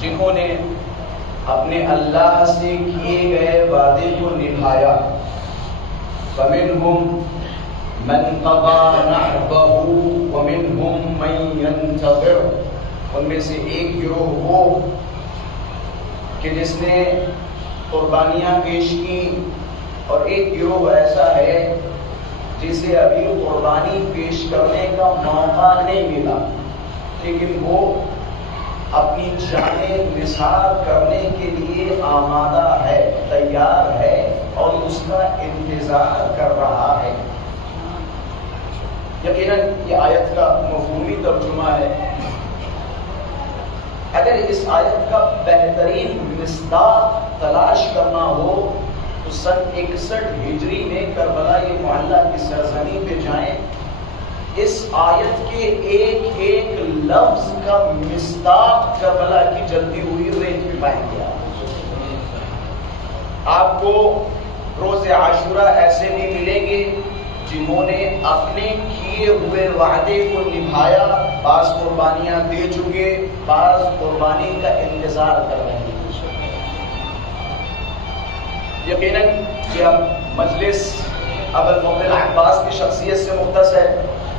جنہوں نے اپنے اللہ سے کیے گئے وعدے کو نبھایا. فَمِنْهُمْ مَنْ قَضَى نَحْبَهُ وَمِنْهُمْ مَنْ يَنْتَظِرُ. ان میں سے ایک گروہ وہ کہ جس نے قربانیاں پیش کی، اور ایک گروہ ایسا ہے جسے ابھی قربانی پیش کرنے کا موقع نہیں ملا، لیکن وہ اپنی جانیں نثار کرنے کے لیے آمادہ ہے، تیار ہے اور اس کا انتظار کر رہا ہے. یقیناً یہ آیت کا مفہومی ترجمہ ہے. اگر اس آیت کا بہترین مصداق تلاش کرنا ہو تو سن 61 ہجری میں کربلا معلیٰ کی سرزمین پہ جائیں. اس آیت کے ایک ایک لفظ کا مصداق کربلا کی جلتی ہوئی ریت میں پائیں گے. آپ کو روز عاشورہ ایسے بھی ملیں گے جنہوں نے اپنے کیے ہوئے وعدے کو نبھایا. بعض قربانیاں دے چکے، بعض قربانی کا انتظار کر رہے ہیں. یقیناً یہ مجلس ابوالفضل عباس کی شخصیت سے مختص ہے،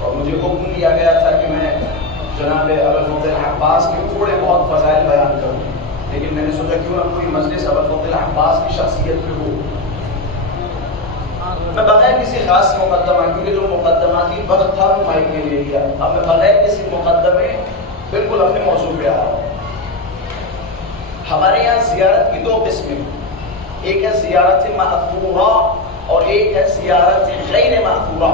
اور مجھے حکم دیا گیا تھا کہ میں جناب ابوالفضل عباس کے تھوڑے بہت فضائل بیان کروں، لیکن میں نے سوچا کیوں نہ کوئی مجلس ابوالفضل عباس کی شخصیت پہ ہو. میں بغیر کسی خاص مقدمہ، کیونکہ جو مقدماتی وقت تھا وہ مائک میں لے لیا، اب میں بغیر کسی مقدمے بالکل اپنے موضوع پہ آ رہا ہوں. ہمارے یہاں زیارت کی 2 قسمیں، ایک ہے زیارت مأثورہ اور ایک ہے زیارت غیر مأثورہ.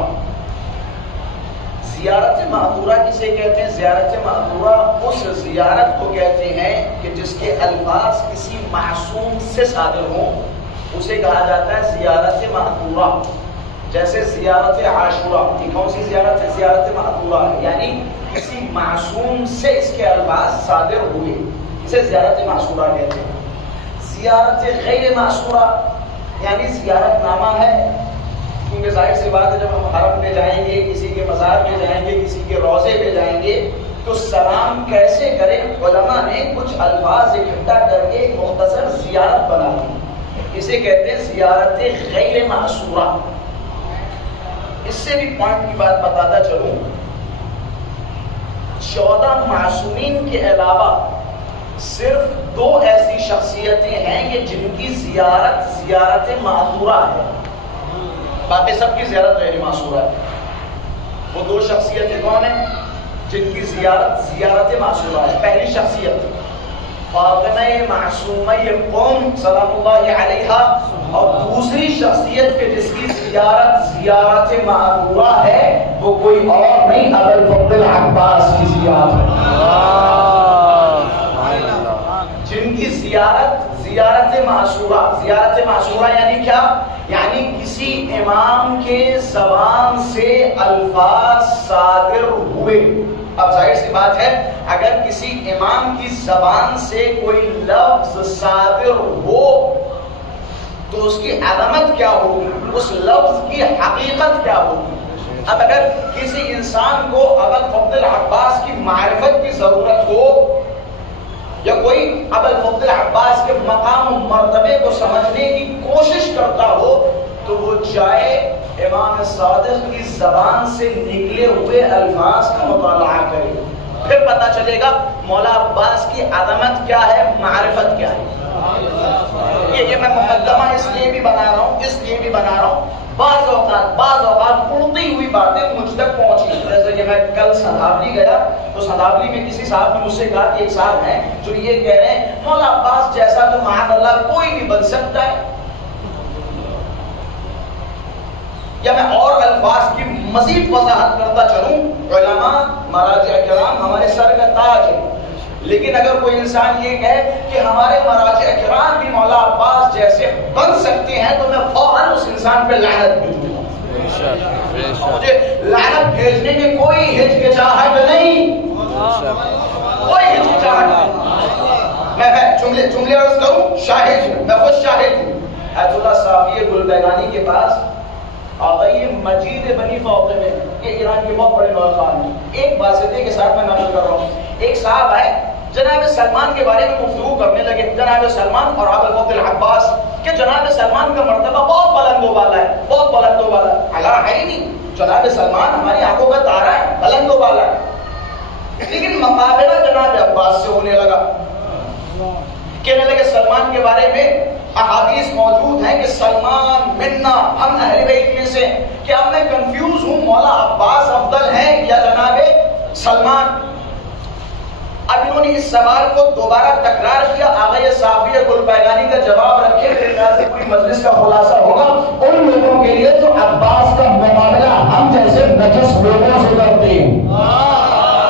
زیارت مأثورہ کسے کہتے ہیں؟ زیارت مأثورہ اس زیارت کو کہتے ہیں کہ جس کے الفاظ کسی معصوم سے صادر ہوں، اسے کہا جاتا ہے زیارت مأثورہ. جیسے زیارت عاشورہ، یہ کون سی زیارت ہے؟ زیارت مأثورہ ہے، یعنی کسی معصوم سے اس کے الفاظ صادر ہوئے، اسے زیارت معصورہ کہتے ہیں. زیارت غیر معصورہ یعنی زیارت نامہ ہے، کیونکہ ظاہر سی بات ہے جب ہم حرم پہ جائیں گے، کسی کے مزار پہ جائیں گے، کسی کے روضے پہ جائیں گے تو سلام کیسے کریں؟ علماء نے کچھ الفاظ اکٹھا کر کے ایک مختصر زیارت بنا دی، اسے کہتے ہیں زیارت غیر معصورہ. اس سے بھی پوائنٹ کی بات بتاتا چلوں، 14 معصومین کے علاوہ صرف 2 ایسی شخصیتیں ہیں کہ جن کی زیارت معصورہ ہے، باقی سب کی زیارت غیر معصورہ ہے. وہ 2 شخصیتیں کون ہیں جن کی زیارت معصورہ ہے؟ پہلی شخصیت فاطمہ معصومہ قوم سلام اللہ علیہا، اور دوسری شخصیت کے جس کی زیارت معصورہ ہے وہ کوئی اور نہیں، ابوالفضل عباس کی زیارت ہے. جن کی زیارت معصورہ یعنی کیا؟ یعنی کسی امام کے زبان سے الفاظ صادر ہوئے. اب ظاہر سی بات ہے اگر کسی امام کی زبان سے کوئی لفظ صادر ہو تو اس کی عظمت کیا ہوگی، اس لفظ کی حقیقت کیا ہوگی. اب اگر کسی انسان کو ابوالفضل عباس کی معرفت کی ضرورت ہو یا کوئی ابوالفضل عباس کے مقام و مرتبے کو سمجھنے کی کوشش کرتا ہو تو وہ جائے امام صادق کی زبان سے نکلے ہوئے الفاظ کا مطالعہ کرے، پھر پتہ چلے گا مولا عباس کی عظمت کیا ہے، معرفت کیا ہے. یہ میں مقدمہ اس لیے بھی بنا رہا ہوں بعض اوقات اڑتی ہوئی باتیں مجھ تک پہنچی. جیسے کہ میں کل سندھابلی گیا تو سندھابلی میں کسی صاحب نے مجھ سے کہا کہ ایک صاحب ہیں جو یہ کہہ رہے ہیں مولا عباس جیسا تو معاذ اللہ کوئی بھی بن سکتا ہے. یا میں اور الفاظ کی مزید وضاحت کرتا چلوں، علماء مراجع کرام ہمارے سر کا تاج ہے، لیکن اگر کوئی انسان یہ کہے کہ ہمارے مراجع کرام بھی مولا عباس جیسے بن سکتے ہیں تو میں فوراً اس انسان پہ لعنت بھیجوں گا. مجھے لعنت بھیجنے میں کوئی ہچکچاہٹ نہیں، کوئی ہچکچاہٹ نہیں. میں جملے عرض کروں، شاہد ہوں، میں خود شاہد ہوں. ایت اللہ صافی گلبیگانی کے پاس آقای مجید بنی فاطمہ، یہ ایران کے بہت بڑے مؤرخان ہیں. ایک واسطے کے ساتھ میں نقل کر رہا ہوں. ایک صاحب آئے جناب سلمان کے بارے میں گفتگو کرنے لگے، جناب سلمان اور ابو الفضل العباس، کہ جناب سلمان کا مرتبہ بہت بلند و بالا ہے، بہت بلند و بالا ہے۔ اللہ ہے ہی نہیں، جناب سلمان ہماری آنکھوں کا تارا ہے، بلند و بالا ہے۔ لیکن مقابلہ جناب عباس سے ہونے لگا، کہنے لگے سلمان کے بارے میں احادیث موجود ہیں کہ سلمان منا، ہم اہل بیت میں سے، کہ اب میں کنفیوز ہوں، مولا عباس افضل ہے یا جناب سلمان؟ اب انہوں نے اس سوال کو دوبارہ تکرار کیا۔ آغا صافی گلپائگانی کا جواب رکھے، میرے خیال سے پوری مجلس کا خلاصہ ہوگا ان لوگوں کے لیے جو عباس کا مقابلہ ہم جیسے نجس لوگوں سے کرتے ہیں۔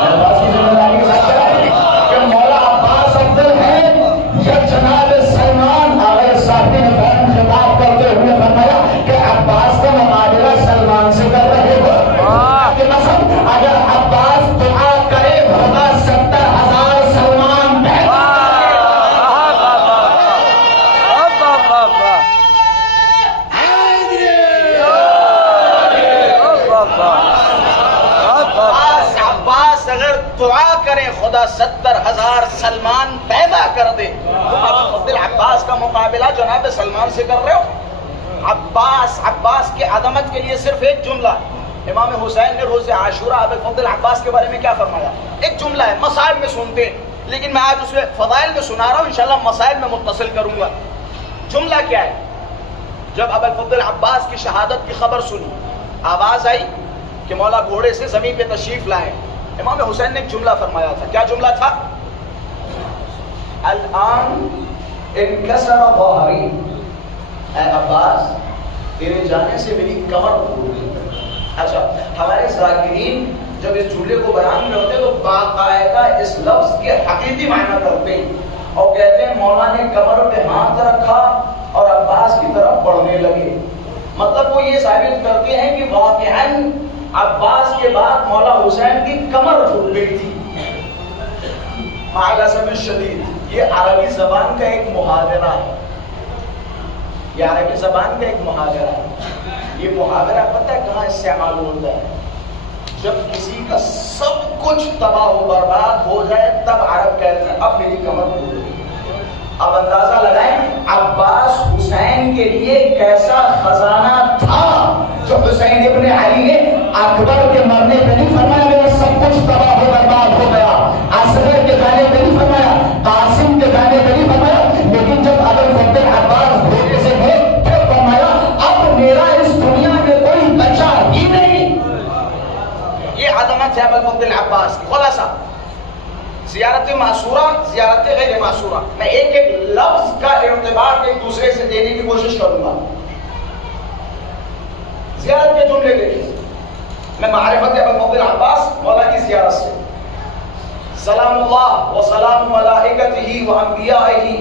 عباس کی ذمہ داری کے ساتھ کرائیں کہ مولا عباس افضل ہے یا جناب سلمان؟ آغا صافی نے بیان خطاب کرتے ہوئے فرمایا کہ عباس کا مقابلہ سلمان سے کر رہے ہو، کہ مثلا اگر عباس دعا کرے ہوگا 70,000 سلمان پیدا عباس اگر دعا کرے خدا 70,000 سلمان پیدا کر دے، تو ابو الفضل عباس کا مقابلہ جناب سلمان سے کر رہے ہو؟ عباس کی عظمت کے لیے صرف ایک جملہ، امام حسین نے روز عاشورہ ابو الفضل عباس کے بارے میں کیا فرمایا؟ ایک جملہ ہے، مسائل میں سنتے ہیں، لیکن میں آج اس میں فضائل میں سنا رہا ہوں، انشاءاللہ مسائل میں متصل کروں گا۔ جملہ کیا ہے؟ جب ابو الفضل عباس کی شہادت کی خبر سنی، آواز آئی کہ مولا گھوڑے سے زمین پہ تشریف لائے، امام حسین نے ایک جملہ فرمایا تھا۔ کیا جملہ تھا؟ الان انکسر ظہری، اے عباس تیرے جانے سے میری کمر ٹوٹ گئی۔ اچھا، ہمارے ذاکرین جب اس جملے کو بیان کرتے تو باقاعدہ اس لفظ کے حقیقی معنی کرتے ہیں اور کہتے ہیں مولا نے کمر پہ ہاتھ رکھا اور عباس کی طرف بڑھنے لگے۔ مطلب وہ یہ ثابت کرتے ہیں کہ واقعاً عباس کے بعد مولا حسین کی کمر ٹوٹ گئی تھی۔ معلّسم الشدید، یہ عربی زبان کا ایک محاورہ ہے، یہ عربی زبان کا ایک محاورہ ہے۔ یہ محاورہ پتہ ہے کہاں استعمال ہوتا ہے؟ جب کسی کا سب کچھ تباہ و برباد ہو جائے تب عرب کہتے ہیں اب میری کمر ٹوٹ گئی۔ اب اندازہ لگائیں عباس حسین کے لیے کیسا خزانہ تھا جو حسین ابن علی نے اکبر کے مرنے پہ نہیں فرمایا میرا سب کچھ تباہ و برباد ہو گیا، اصغر کے گانے پہ نہیں فرمایا، قاسم کے گانے پہ نہیں فرمایا، لیکن جب ابو الفضل عباس گھوڑے سے گئے پھر فرمایا اب میرا اس دنیا میں کوئی بچہ ہی نہیں۔ یہ عظمت ہے ابو الفضل عباس کی۔ خلاصہ زیارت معصورہ، زیارت غیر معصورہ، میں ایک ایک لفظ کا ارتباط ایک دوسرے سے دینے کی کوشش کروں گا۔ زیارت کے جملے دیکھیں، میں معرفت ابو الفضل عباس مولا کی زیارت سے، سلام اللہ و سلام ملائکتہ و انبیائہ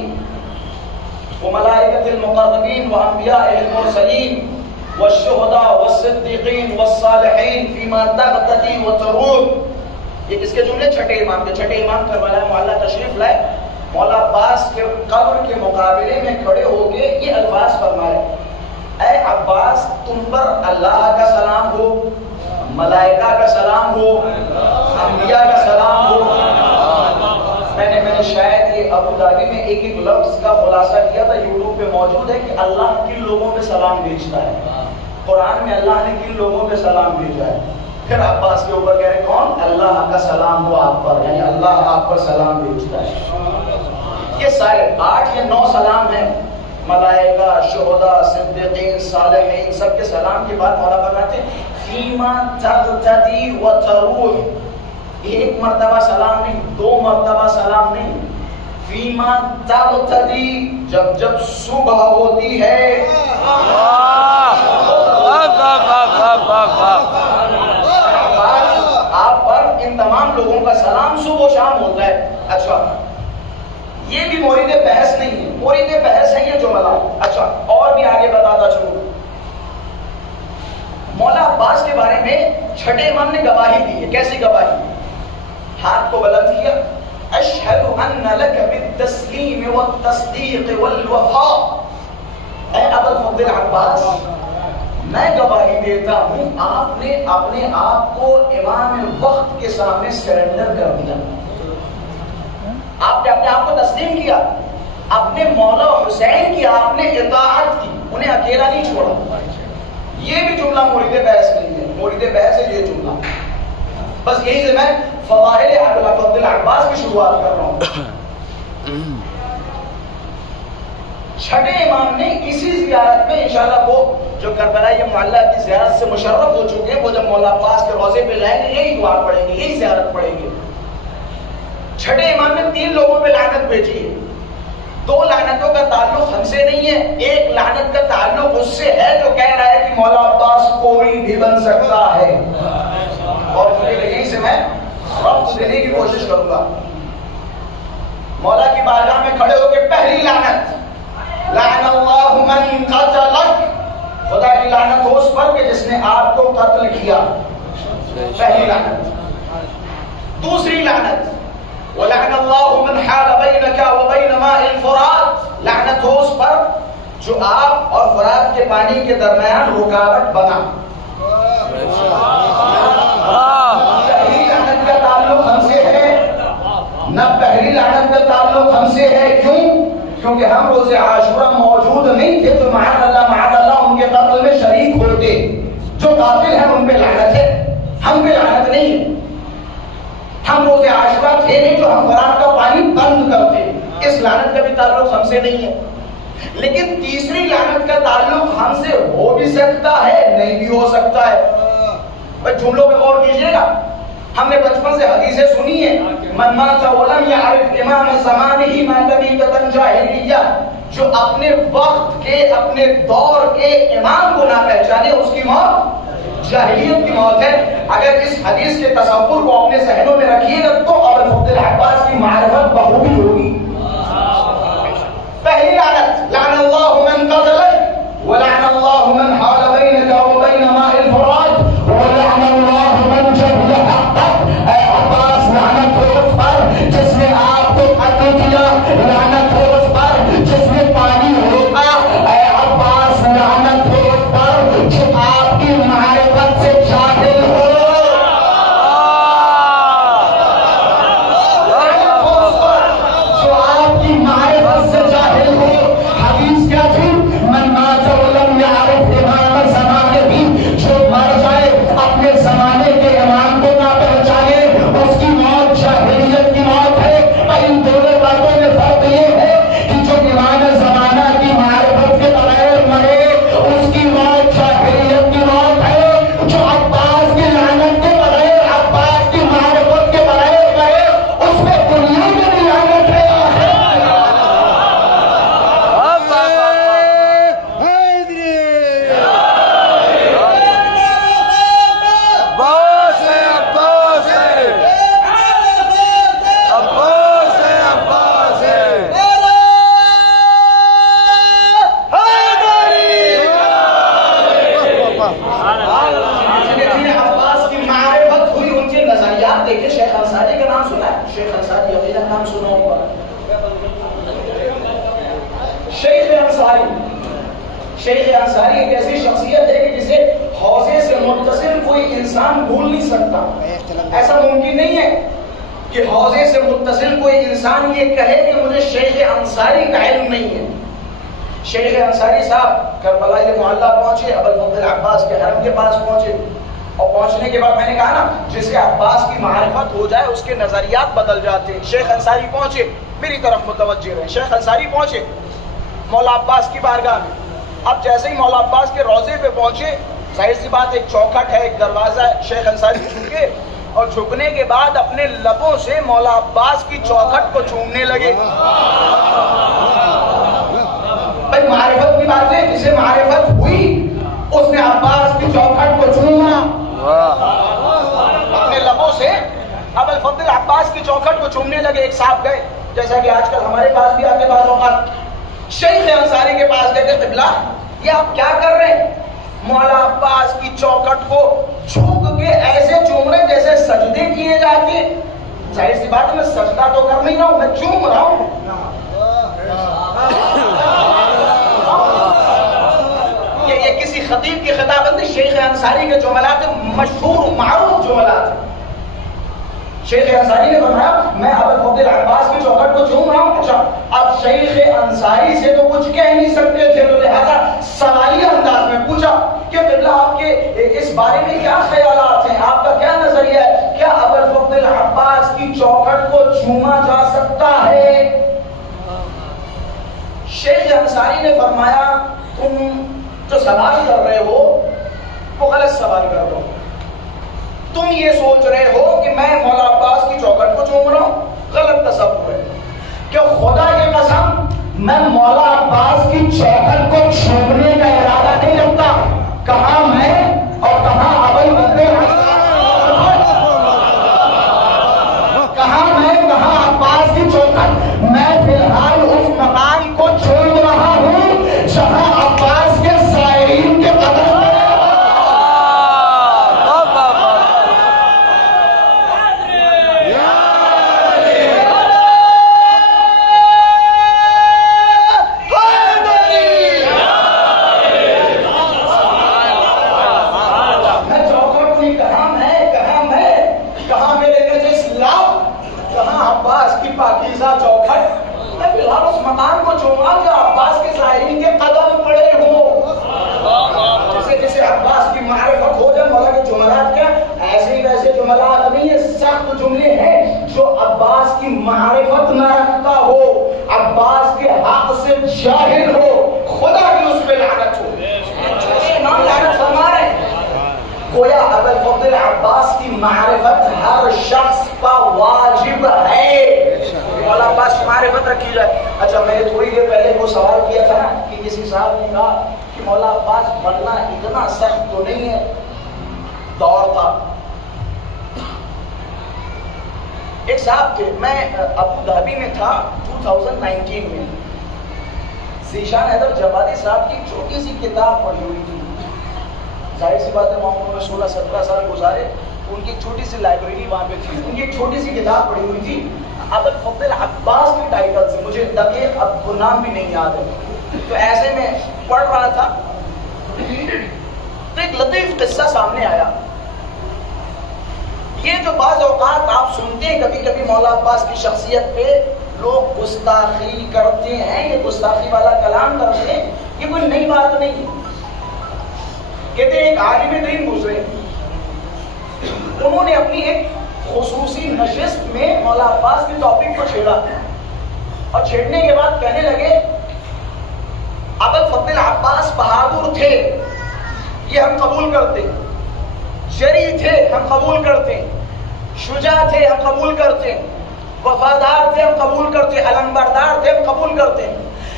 و ملائکۃ المقربین و انبیاء المرسلین والشہداء والصدیقین والصالحین فیما تغتدی وتروح۔ یہ کس کے جملے؟ چھٹے امام کے۔ چھٹے امام کربلا معلیٰ تشریف لائے، مولا عباس کے قبر کے مقابلے میں کھڑے ہو کے یہ الفاظ فرمائے، اے عباس تم پر اللہ کا سلام ہو، ملائکہ کا سلام ہو، انبیاء کا سلام ہو۔ میں نے شاید یہ ابو دھابی میں ایک ایک لفظ کا خلاصہ کیا تھا، یوٹیوب پہ موجود ہے کہ اللہ کن لوگوں پہ سلام بھیجتا ہے، قرآن میں اللہ نے کن لوگوں پہ سلام بھیجا ہے۔ پھر عباس کے اوپر کہہ رہے کون؟ اللہ کا سلام ہو آپ پر، یعنی اللہ آپ پر سلام بھیجتا ہے۔ یہ سارے 8 یا 9 سلام ہیں، ملائکہ، شہداء، صدیقین، صالحین، سب کے سلام کے بعد مولا فرماتے ہیں فیما تغتدی وتروح۔ یہ ایک مرتبہ سلام نہیں، 2 مرتبہ سلام نہیں، فیما تغتدی، جب جب صبح ہوتی ہے۔ آپ پر ان تمام لوگوں کا سلام صبح و شام ہوتا ہے۔ اچھا، یہ بھی مورد بحث نہیں ہے، مورد بحث ہے یہ جملہ۔ اچھا، اور بھی آگے بتاتا چلوں، مولا عباس کے بارے میں چھٹے امام نے گواہی دی ہے۔ کیسی گواہی؟ ہاتھ کو بلند کیا، اشہد ان لک بالتسلیم والتصدیق والوفاء، اے ابو الفضل عباس میں گواہی دیتا ہوں آپ نے اپنے آپ کو امام وقت کے سامنے سرنڈر کر دیا، آپ نے اپنے آپ کو تسلیم کیا، اپنے مولا حسین کی آپ نے اطاعت کی، انہیں اکیلا نہیں چھوڑا. یہ بھی جملہ مورد بحث نہیں ہے، مورد بحث ہے یہ جملہ. بس یہی سے میں فضائل ابوالفضل العباس کی شروعات کر رہا ہوں. چھٹے امام نے اسی زیارت میں انشاءاللہ وہ جو کربلائی معلیٰ کی زیارت سے مشرف ہو چکے ہیں، وہ جب مولا عباس کے روضے پہ جائیں گے یہی دعا پڑھیں گے، یہی زیارت پڑھیں گے. چھٹے امام نے 3 لوگوں پہ لعنت بھیجی ہے. 2 لعنتوں کا تعلق ہم سے نہیں ہے، ایک لعنت کا تعلق اس سے ہے جو کہہ رہا ہے کہ مولا عباس کوئی بھی بن سکتا ہے. اور یہیں سے میں ربط دینے کی کوشش کروں گا. مولا کی بارگاہ میں کھڑے ہو کے پہلی لعنت، لعن اللہ من قتلک، خدا کی لعنت ہو اس پر کہ جس نے آپ کو قتل کیا. پہلی لعنت. دوسری لعنت، وَلَعْنَ اللَّهُ مَنْ حَالَ بَيْنَكَ وَبَيْنَ مَاءِ الْفُرَاتِ، لعنت ہو اس پر جو آپ اور فرات کے پانی کے درمیان رکاوٹ بنا. پہلی لعنت کا تعلق ہم سے ہے نہ، پہلی لعنت کا تعلق ہم سے ہے. کیوں؟ کیونکہ ہم روز عاشورہ موجود نہیں تھے تو معاذ اللہ ان کے قتل میں شریک ہوتے. جو قاتل ہیں ان پہ لعنت ہے، ہم پہ لعنت نہیں ہے. ہم روز عاشورہ تھے نہیں جو ہم فرات کا پانی بند کرتے، اس لعنت کا بھی تعلق ہم سے نہیں ہے. لیکن تیسری لعنت کا تعلق ہم سے ہو بھی سکتا ہے، نہیں بھی ہو سکتا ہے. بھائی جملوں پہ غور کیجیے گا. ہم نے بچپن سے حدیثیں سنی ہیں، من مات ولم يعرف امام زمانہ مات میتۃ جاہلیہ، جو اپنے وقت کے اپنے دور کے امام کو نہ پہچانے اس کی موت جاہلیت کی موت ہے. اگر اس حدیث کے تصور کو اپنے ذہنوں میں رکھیے گا تو ابوالفضل العباس کی معرفت بخوبی ہوگی. پہلی لعنت، لعن اللہ من قتلک ولعن اللہ من حال بینک وبین ماء الفرات ولعن اللہ من جهل حقک. اے عباس لعنت ہو اس پر جس نے آپ کو قتل کیا، لعنت ہو اس پر جس نے پانی روکا. اے عباس لعنت ہو اس پر جو آپ کی معرفت سے جاہل ہو. جو آپ کی معرفت سے جاہل ہو. حدیث کیا تھی؟ من مات ولم يعرف امام زمانہ، جو مر جائے اپنے زمانے کے امام کو نہ پہچانے اس کی موت جاہلیت کی موت ہے. اور ان دونوں باتوں میں فرق یہ ہے کہ جو امام زمانہ کی معرفت کے بغیر مرے اس کی موت جاہلیت کی موت ہے. جو عباس کی لعنت کے بغیر، عباس کی معرفت کے بغیر مرے اس میں دنیا میں بھی لعنت ہے. عباس کی معرفت ہوئی، ان کے نظریات دیکھیں. شیخ انصاری کا نام سنا ہے؟ شیخ انصاری یقیناً نام سنا ہوگا. شیخ انصاری ایک ایسی شخصیت ہے کہ جسے حوضے سے متصل کوئی انسان بھول نہیں سکتا. ایسا ممکن نہیں ہے کہ حوضے سے متصل کوئی انسان یہ کہے کہ مجھے شیخ انصاری کا علم نہیں ہے. شیخ انصاری صاحب کربلا معلیٰ پہنچے، ابوالفضل العباس کے حرم کے پاس پہنچے، اور پہنچنے کے بعد میں نے کہا نا جس کے عباس کی معرفت ہو جائے اس کے نظریات بدل جاتے ہیں. شیخ انصاری پہنچے، میری طرف متوجہ رہے. شیخ انصاری پہنچے مولا عباس کی بارگاہ میں. اب جیسے ہی مولا عباس کے روضے پہ پہنچے، ظاہر سی بات ایک چوکھٹ ہے، ایک دروازہ ہے. شیخ انصاری جھکے اور جھکنے کے بعد اپنے لبوں سے مولا عباس کی چوکھٹ کو چومنے لگے. بھائی معرفت کی بات ہے، جسے معرفت ہوئی اس نے عباس کی چوکھٹ کو چوما اپنے لبوں سے. ابوالفضل عباس کی چوکھٹ کو چومنے لگے. ایک صاحب گئے، جیسا کہ آج کل ہمارے پاس بھی آتے بعض اوقات، شیخ انصاری کے پاس گئے کہ قبلہ یہ آپ کیا کر رہے ہیں؟ مولا عباس کی چوکھٹ کو جھک کے ایسے چوم رہے جیسے سجدے کیے جاتے. ظاہر سی بات ہے میں سجدہ تو کر نہیں رہا ہوں، میں چوم رہا ہوں. یہ کسی خطیب کی خطابت نہیں، شیخ انصاری کے جملات مشہور معروف جملات. شیخ انصاری نے فرمایا میں ابوالفضل عباس کی چوکھٹ کو چوم رہا ہوں. اچھا اب شیخ انصاری سے تو کچھ کہہ نہیں سکتے تھے، تو لہذا سوالیہ انداز میں پوچھا کہ قبلہ آپ کے اس بارے میں کیا خیالات ہیں، آپ کا کیا نظریہ ہے، کیا ابوالفضل عباس کی چوکھٹ کو چوما جا سکتا ہے؟ شیخ انصاری نے فرمایا تم جو سوال کر رہے ہو وہ غلط سوال کر رہے ہو. تم یہ سوچ رہے ہو کہ میں مولا عباس کی چوکھٹ کو چوم رہا ہوں، غلط تصور ہے. کہ خدا کی قسم میں مولا عباس کی چوکھٹ کو چومنے کا ارادہ نہیں رکھتا. کہاں میں اور کہاں کہاں میں کہاں عباس کی چوکھٹ، میں فی الحال اس مقام کو چھوڑ رہا ہوں جہاں عباس کے زائرین کے قدم معرفت نہ رکھتا ہو، عباس کے حق سے جاہل ہو، خدا کی اس پہ لعنت ہو. امام لعنت فرما رہے ہیں گویا ابوالفضل عباس کی معرفت ہر شخص کا واجب ہے. مولا عباس کی معرفت رکھی جائے. اچھا میں نے تھوڑی دیر پہلے وہ سوال کیا تھا نا کہ کسی صاحب نے کہا کہ مولا عباس بننا اتنا سخت تو نہیں ہے. دور تھا، ایک صاحب تھے، میں ابو دھابی میں تھا 2019 میں، ذیشان حیدر جوادی صاحب کی چھوٹی سی کتاب پڑھی ہوئی تھی. ظاہر سی بات ہے وہاں میں 16-17 سال گزارے، ان کی چھوٹی سی لائبریری وہاں پہ تھی، ان کی ایک چھوٹی سی کتاب پڑھی ہوئی تھی ابوالفضل عباس کے ٹائٹل سے. مجھے دقیق اب وہ نام بھی نہیں یاد ہے. تو ایسے میں پڑھ رہا تھا تو ایک لطیف قصہ سامنے آیا. یہ جو بعض اوقات آپ سنتے ہیں کبھی کبھی مولا عباس کی شخصیت پہ لوگ گستاخی کرتے ہیں، یہ گستاخی والا کلام کرتے ہیں، یہ کوئی نئی بات نہیں. کہتے ہیں ایک عالم دین گزرے، انہوں نے اپنی ایک خصوصی نشست میں مولا عباس کے ٹاپک کو چھیڑا، اور چھیڑنے کے بعد کہنے لگے ابوالفضل عباس بہادر تھے، یہ ہم قبول کرتے ہیں، شریع تھے ہم قبول کرتے ہیں، شجاع تھے ہم قبول کرتے ہیں، وفادار تھے ہم قبول کرتے ہیں، علمبردار تھے ہم قبول کرتے ہیں.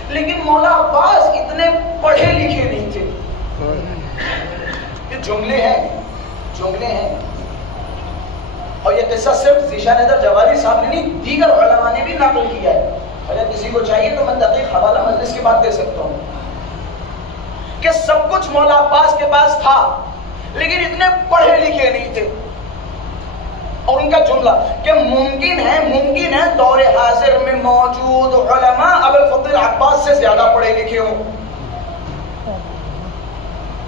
لیکن مولا عباس اتنے پڑھے لکھے نہیں تھے. یہ جملے ہیں اور یہ قصہ صرف ذیشان حیدر جوادی صاحب نے نہیں، دیگر علماء نے بھی نقل کیا ہے. اگر کسی کو چاہیے تو میں دقیق حوالہ مجلس کی بات دے سکتا ہوں کہ سب کچھ مولا عباس کے پاس تھا لیکن اتنے پڑھے لکھے نہیں تھے. اور ان کا جملہ کہ ممکن ہے دور حاضر میں موجود علماء ابوالفضل عباس سے زیادہ پڑھے لکھے ہوں.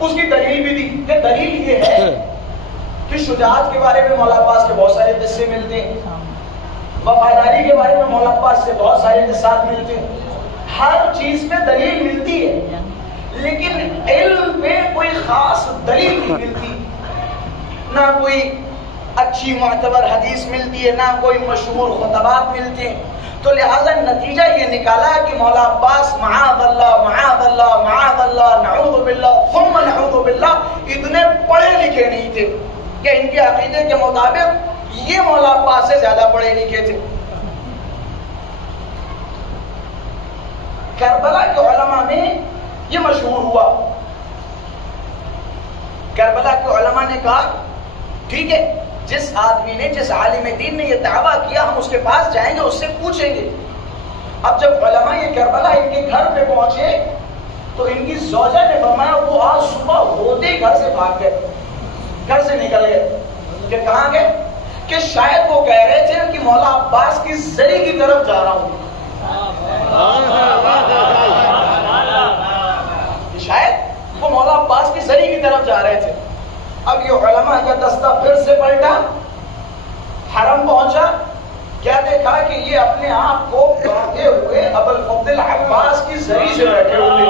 اس کی دلیل بھی دی کہ دلیل یہ ہے کہ شجاعت کے بارے میں مولا عباس کے بہت سارے قصے ملتے ہیں، وفاداری کے بارے میں مولا عباس سے بہت سارے قصات ملتے ہیں. ہر چیز پہ دلیل ملتی ہے لیکن علم پہ کوئی خاص دلیل نہیں ملتی، نہ کوئی اچھی معتبر حدیث ملتی ہے، نہ کوئی مشہور خطبات ملتے ہیں. تو لہٰذا نتیجہ یہ نکالا کہ مولا عباس معاذ اللہ معاذ اللہ معاذ اللہ نعوذ باللہ ثم نعوذ باللہ اتنے پڑھے لکھے نہیں تھے کہ ان کے عقیدے کے مطابق یہ مولا عباس سے زیادہ پڑھے لکھے تھے. کربلا کے علماء میں یہ مشہور ہوا. کربلا کے علماء نے کہا ٹھیک ہے، جس آدمی نے جس عالم دین نے یہ دعویٰ کیا ہم اس کے پاس جائیں گے، اس سے پوچھیں گے. اب جب علماء یہ کربلا ان کے گھر پہ پہنچے تو ان کی زوجہ نے فرمایا وہ آج صبح ہوتے ہی گھر سے بھاگ گئے، گھر سے نکل گئے. کہ کہاں گئے؟ کہ شاید وہ کہہ رہے تھے کہ مولا عباس کی زری کی طرف جا رہا ہوں. شاید وہ مولا عباس کی زری کی طرف جا رہے تھے. اب یہ علماء کا دستہ پھر سے پلٹا، حرم پہنچا زری سے بیٹھے ہوئے،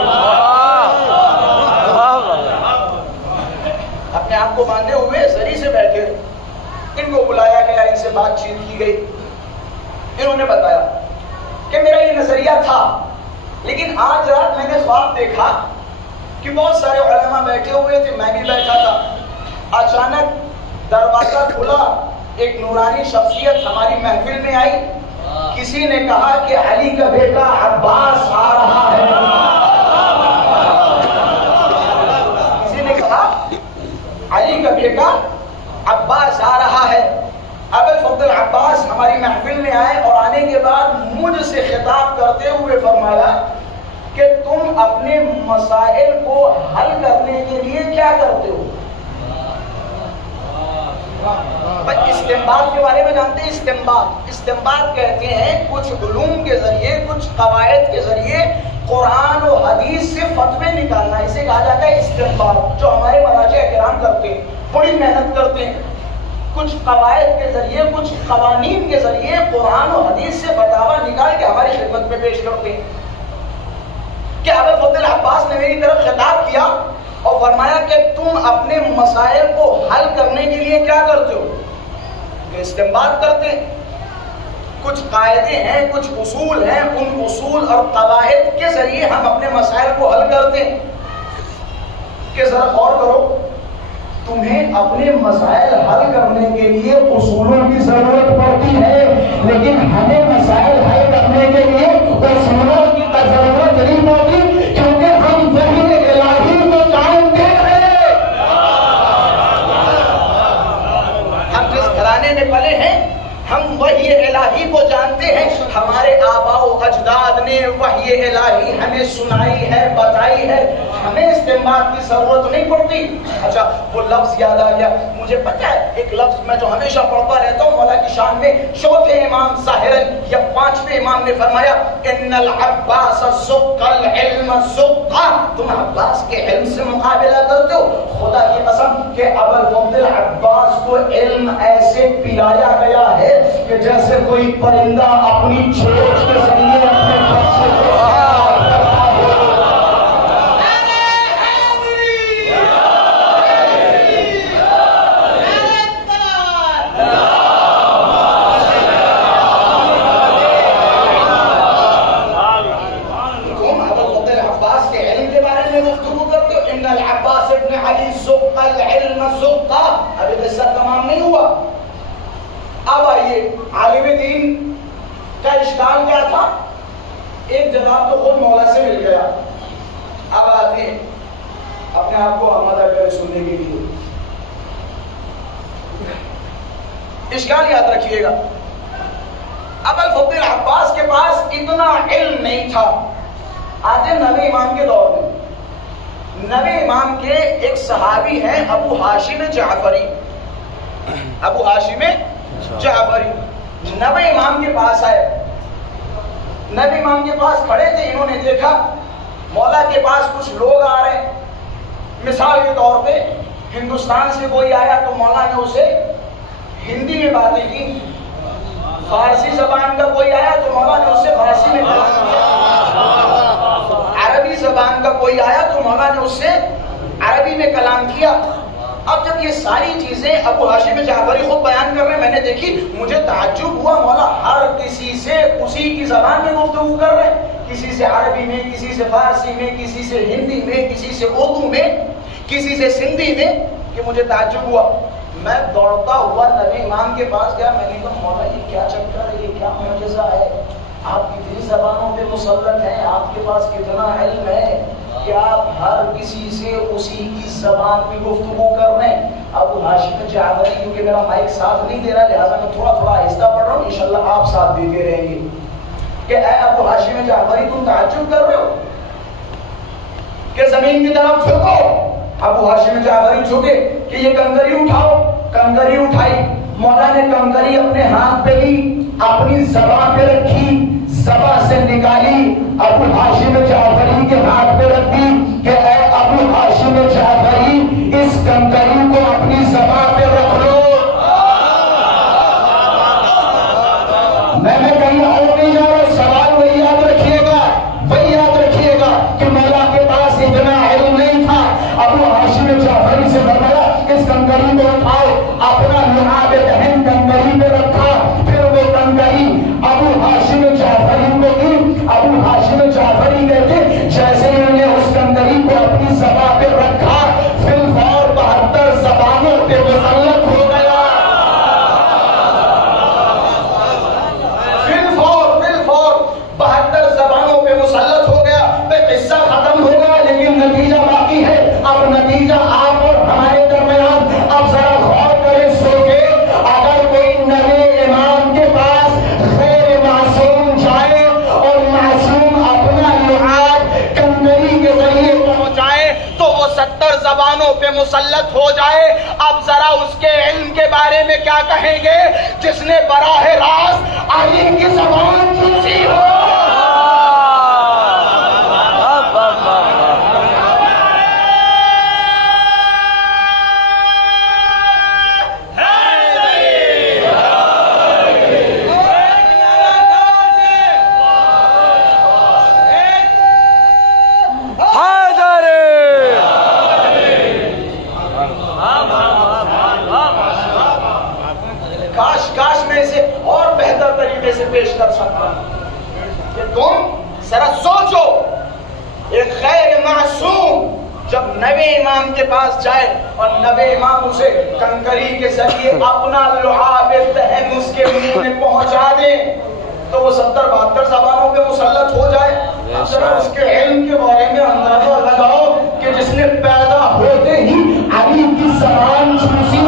اپنے آپ کو باندھے ہوئے زری سے بیٹھے. ان کو بلایا گیا، ان سے بات چیت کی گئی. انہوں نے بتایا کہ میرا یہ نظریہ تھا، لیکن آج رات میں نے خواب دیکھا کہ بہت سارے علماء بیٹھے ہوئے تھے، میں بھی بیٹھا تھا. اچانک دروازہ کھلا، ایک نورانی شخصیت ہماری محفل میں آئی. کسی نے کہا کہ علی کا بیٹا عباس آ رہا ہے. کسی نے کہا علی کا بیٹا عباس آ رہا ہے. ابو الفضل عباس ہماری محفل میں آئے اور آنے کے بعد مجھ سے خطاب کرتے ہوئے فرمایا کہ تم اپنے مسائل کو حل کرنے کے لیے کیا کرتے ہو؟ استنباط کے بارے میں جانتے ہیں؟ استنباط کہتے ہیں کچھ علوم کے ذریعے، کچھ قواعد کے ذریعے قرآن و حدیث سے فتوے نکالنا، اسے کہا جاتا ہے استنباط. جو ہمارے مراجع کرام کرتے ہیں، بڑی محنت کرتے ہیں، کچھ قواعد کے ذریعے، کچھ قوانین کے ذریعے قرآن و حدیث سے فتاوی نکال کے ہماری خدمت میں پیش کرتے ہیں. کہ ابو الفضل عباس نے میری طرف خطاب کیا اور فرمایا کہ تم اپنے مسائل کو حل کرنے کے لیے کیا کرتے ہو؟ کہ استنباط کرتے ہیں. کچھ قاعدے ہیں، کچھ اصول ہیں، ان اصول اور قواعد کے ذریعے ہم اپنے مسائل کو حل کرتے ہیں. کہ ذرا غور کرو، تمہیں اپنے مسائل حل کرنے کے لیے اصولوں کی ضرورت پڑتی ہے، لیکن ہمیں مسائل حل کرنے کے لیے اصولوں کی ضرورت نہیں پڑتی، کیونکہ ہم وحی الہی کو جانتے ہیں. ہم جس گھرانے میں پلے ہیں ہم وحی الہی کو جانتے ہیں. ہمارے آباء و اجداد نے وحی الہی ہمیں سنائی ہے، بتائی ہے، ہمیں استنباط کی ضرورت نہیں پڑتی. اچھا وہ لفظ یاد آ گیا، مجھے پتا ہے ایک لفظ میں جو ہمیشہ پڑھتا رہتا ہوں مولا کی شان میں. چوتھے امام ظاہراً یا پانچویں امام نے فرمایا ان العباس زق العلم زقا، تم عباس کے علم سے مقابلہ کرتے ہو. خدا کی قسم کہ ابو الفضل عباس کو علم ایسے پلایا گیا ہے کہ جیسے کوئی پرندہ اپنی چونچ کے ذریعے اپنے بچے کو اشکال یاد رکھیے گا. ابو الفضل عباس کے پاس اتنا علم نہیں تھا. آج نبی امام کے دور میں نبی امام کے ایک صحابی ہیں ابو ہاشم جعفری. ابو ہاشم جعفری نبی امام کے پاس آئے. نبی امام کے پاس کھڑے تھے. انہوں نے دیکھا مولا کے پاس کچھ لوگ آ رہے ہیں. مثال کے طور پہ ہندوستان سے کوئی آیا تو مولا نے اسے ہندی میں باتیں کی. فارسی زبان کا کوئی آیا تو مولا نے اس سے فارسی میں کلام کیا. عربی زبان کا کوئی آیا تو مولا نے اس سے عربی میں کلام کیا. اب جب یہ ساری چیزیں ابو ہاشم جعفری خود بیان کر رہے ہیں، میں نے دیکھی، مجھے تعجب ہوا. مولا ہر کسی سے اسی کی زبان میں گفتگو کر رہے ہیں، کسی سے عربی میں، کسی سے فارسی میں، کسی سے ہندی میں، کسی سے اردو میں، کسی سے سندھی میں. کہ مجھے تعجب ہوا. میں دوڑتا ہوا نبی امام کے پاس گیا. میں نے کہا مولا یہ کیا چکر ہے، یہ کیا معجزہ ہے؟ آپ کتنی زبانوں پہ مسلط ہیں، آپ کے پاس کتنا علم ہے کہ آپ ہر کسی سے اسی کی زبان پہ گفتگو کر رہے ہیں. ابو ہاشم جعفری، کیونکہ میرا مائک ساتھ نہیں دے رہا لہٰذا میں تھوڑا تھوڑا آہستہ پڑھ رہا ہوں، انشاءاللہ آپ ساتھ دیتے رہیں گے. کہ اے ابو ہاشم جعفری تم تعجب کر رہے ہو کہ زمین کی طرف جھکو. ابو ہاشم جعفری جھکے کہ یہ کنکری اٹھاؤ. کنکری اٹھائی. مولا نے کنکری اپنے ہاتھ پہ لی، اپنی زبان پہ رکھی، زبان سے نکالی، ابو ہاشم جعفری کے ہاتھ پہ رکھ دی کہ اے ابو ہاشم جعفری اس کنکری کو اپنی زبان پہ رکھ لو. میں کہیں اور نہیں جا رہا. سوال وہی یاد رکھیے گا، وہی یاد رکھیے اس کنگری کو اٹھاؤ، اپنا لعاب دہن کنگری پہ رکھا، پھر وہ کنگری ابو ہاشم جعفری کو دی۔ ابو ہاشم جعفری کہتے جیسے انہوں نے اس کنگری کو اپنی زبان پہ رکھا، فی الفور 72 زبانوں پہ مسلط ہو گیا۔ فی الفور 72 زبانوں پہ مسلط ہو گیا۔ قصہ ختم ہو گیا لیکن نتیجہ باقی ہے۔ اب نتیجہ آپ اور ہمارے درمیان، اب ذرا غور کریں، سوچے، اگر کوئی نئے امام کے پاس غیر معصوم جائے اور معصوم اپنا لعاب کنگری کے ذریعے پہنچائے تو وہ 70 زبانوں پہ مسلط ہو جائے۔ اب ذرا اس کے علم کے بارے میں کیا کہیں گے جس نے براہ راست علی کی زبان سنی ہو؟ کاش میں اسے اور بہتر طریقے سے پیش کر سکتا کہ تم ذرا سوچو، ایک غیر معصوم جب نوے امام کے پاس جائے اور نوے امام اسے کنکری کے ذریعے اپنا لعاب دہن اس کے منہ میں پہنچا دے تو وہ 70-72 زبانوں پہ مسلط ہو جائے۔ ذرا اس کے علم کے بارے میں اندازہ لگاؤ کہ جس نے پیدا ہوتے ہی علی کی زبان چوسی،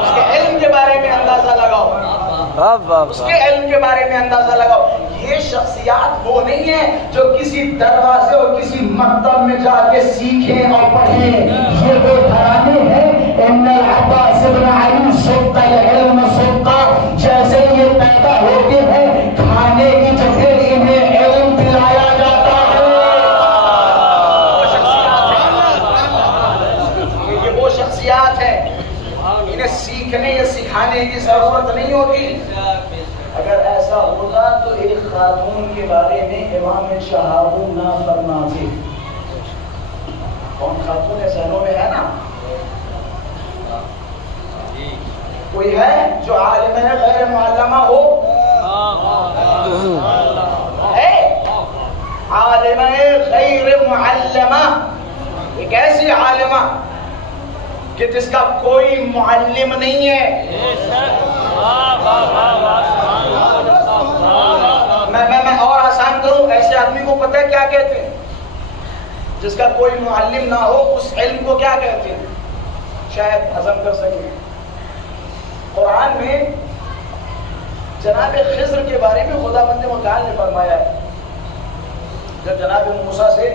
اس کے علم کے بارے میں اندازہ لگاؤ، اس کے علم کے بارے میں اندازہ لگاؤ۔ یہ شخصیات وہ نہیں ہیں جو کسی دروازے اور کسی مکتب میں جا کے سیکھیں اور پڑھیں، یہ وہ گھرانے ہیں۔ ان العباس بن علی سبق العلم سبقا، جیسے یہ پیدا ہوتے ہیں کھانے کی جگہ انہیں علم پلایا جاتا ہے۔ یہ وہ شخصیات ہیں، انہیں سیکھنے یا سکھانے کی ضرورت نہیں ہوتی۔ اگر ایسا ہوتا تو ایک خاتون کے بارے میں امام شہاب نہ فرماتے۔ کون خاتون ہے؟ ذہنوں میں ہے نا؟ کوئی ہے جو عالم ہے غیر معلمہ ہو؟ ہے عالم غیر معلمہ، ایک ایسی عالمہ کہ جس کا کوئی معلم نہیں ہے۔ میں اور آسان کروں، ایسے آدمی کو پتہ ہے کیا کہتے ہیں؟ جس کا کوئی معلم نہ ہو، اس علم کو کیا کہتے ہیں؟ شاید ہضم کر سکیں۔ قرآن میں جناب خضر کے بارے میں خداوند متعال نے فرمایا ہے، جب جناب موسیٰ سے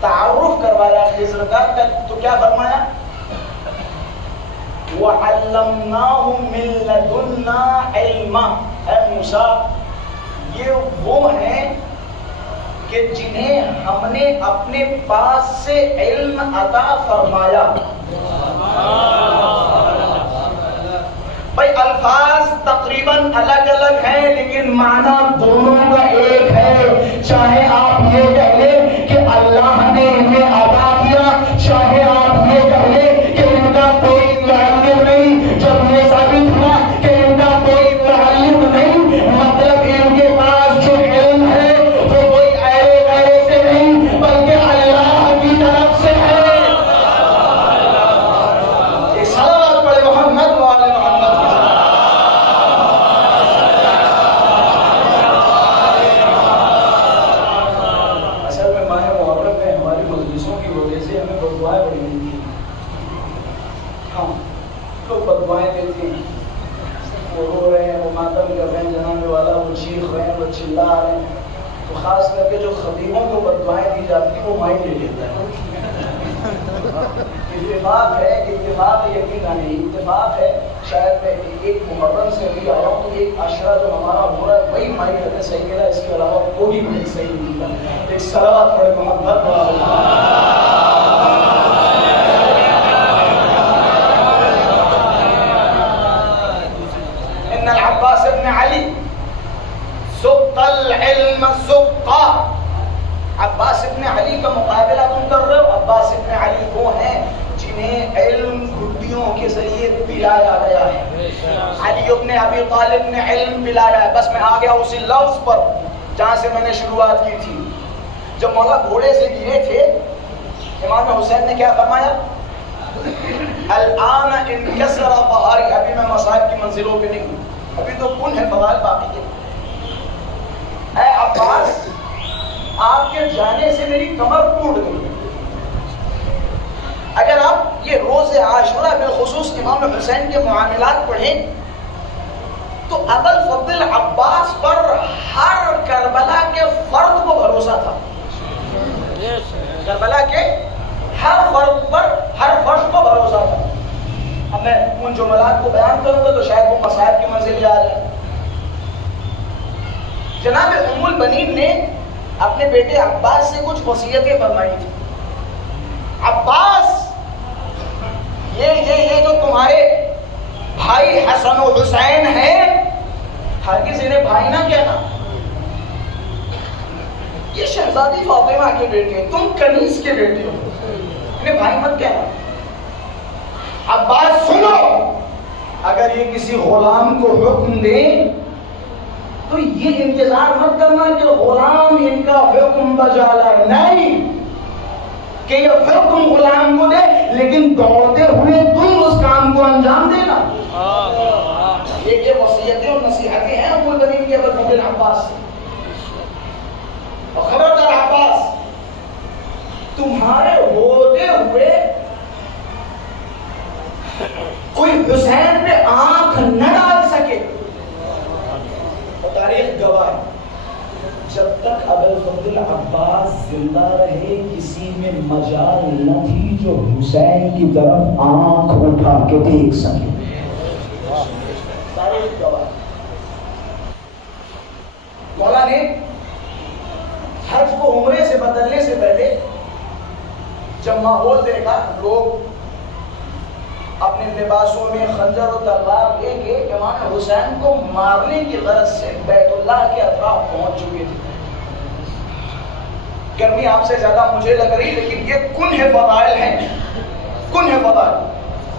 تعارف کروایا خضر کا تو کیا فرمایا؟ وَعَلَّمْنَاهُ مِن لَدُنَّا عِلْمًا۔ اے موسیٰ، یہ وہ ہیں کہ جنہیں ہم نے اپنے پاس سے علم عطا فرمایا۔ بھائی الفاظ تقریباً الگ الگ ہیں لیکن معنی دونوں کا ایک ہے۔ چاہے آپ یہ کہہ لیں کہ اللہ نے انہیں عطا کیا، چاہے آپ یہ کہہ لیں کہ ان کا کوئی معلم نہیں، جب یہ ثابت ہوا کہ ان کا کوئی معلم نہیں، مطلب ان کے پاس جو علم ہے وہ کوئی ایرے غیرے سے نہیں بلکہ اللہ کی طرف سے ہے۔ ایک صلوات پڑھے محمد وعلی محمد۔ بدوائیں دیتے ہیں، وہ رو رہے ہیں، وہ ماتم کر رہے ہیں، جناب والا وہ چیخ رہے ہیں، وہ چلا رہے ہیں، تو خاص کر کے جو خطیبوں کو بدوائیں دی جاتی ہیں وہ مائنڈ لے لیتا ہے۔ اتفاق ہے، اتفاق یقین نہیں، اتفاق ہے، شاید میں ایک محرم سے بھی آیا ہوں تو ایک عشرہ جو ہمارا ہو رہا ہے وہی مائنڈ رہتے صحیح ملا، اس کے علاوہ کوئی مائنڈ صحیح نہیں ملا۔ ایک صلوات پڑھے محمد۔ عباس ابن علی سبق العلم سبقا، عباس ابن علی کا مقابلہ تم کر رہے ہو، عباس ابن کے ذریعے پلایا گیا ہے. علی ابن ابی طالب نے علم پلایا ہے. بس میں آ گیا اسی لفظ پر جہاں سے میں نے شروعات کی تھی. جب مولا گھوڑے سے گرے تھے امام حسین نے کیا فرمایا؟ الان انکسر ظہری. ابھی میں مصائب کی منزلوں پہ نہیں ہوں, ابھی تو کن ہے فضائل باقی ہے. اے عباس, آپ کے جانے سے میری کمر ٹوٹ گئی. اگر آپ یہ روز عاشورہ بالخصوص امام حسین کے معاملات پڑھیں تو ابو الفضل عباس پر ہر کربلا کے فرد کو بھروسہ تھا. کربلا کے ہر فرد پر, ہر فرد کو بھروسہ تھا. اب میں ان جملات کو بیان کروں گا تو شاید وہ مصائب کی منزل آ جائے. جناب ام البنین نے اپنے بیٹے عباس سے کچھ وصیتیں فرمائی تھی. عباس, یہ جو تمہارے بھائی حسن و حسین ہیں, ہرگز انہیں بھائی نہ کہنا. یہ شہزادی فاطمہ کے بیٹے ہیں, تم کنیز کے بیٹے ہو, انہیں بھائی مت کہنا. عباس سنو, اگر یہ کسی غلام کو حکم دے تو یہ انتظار مت کرنا کہ غلام ان کا حکم بجا لائے. نہیں کہ یہ حکم غلام کو دے, لیکن دوڑتے ہوئے تم اس کام کو انجام دینا. یہ وصیتیں اور نصیحتیں ہیں ابو البنین کے ابو الفضل عباس سے. اور خبردار عباس, تمہارے ہوتے ہوئے کوئی حسین پہ آنکھ نہ ڈال سکے. تاریخ گواہ ہے, جب تک ابو الفضل عباس زندہ رہے کسی میں مجال نہ تھی جو حسین کی طرف آنکھ اٹھا کے دیکھ سکے. تاریخ گواہ. مولا نے حج کو عمرے سے بدلنے سے پہلے جب ماحول دیکھا, لوگ اپنے لباسوں میں خنجر و تلوار لے کے امام حسین کو مارنے کی غرض سے بیت اللہ کے اطراف پہنچ چکے تھے. گرمی آپ سے زیادہ مجھے لگ رہی, لیکن یہ کنہ فضائل ہیں, کنہ فضائل.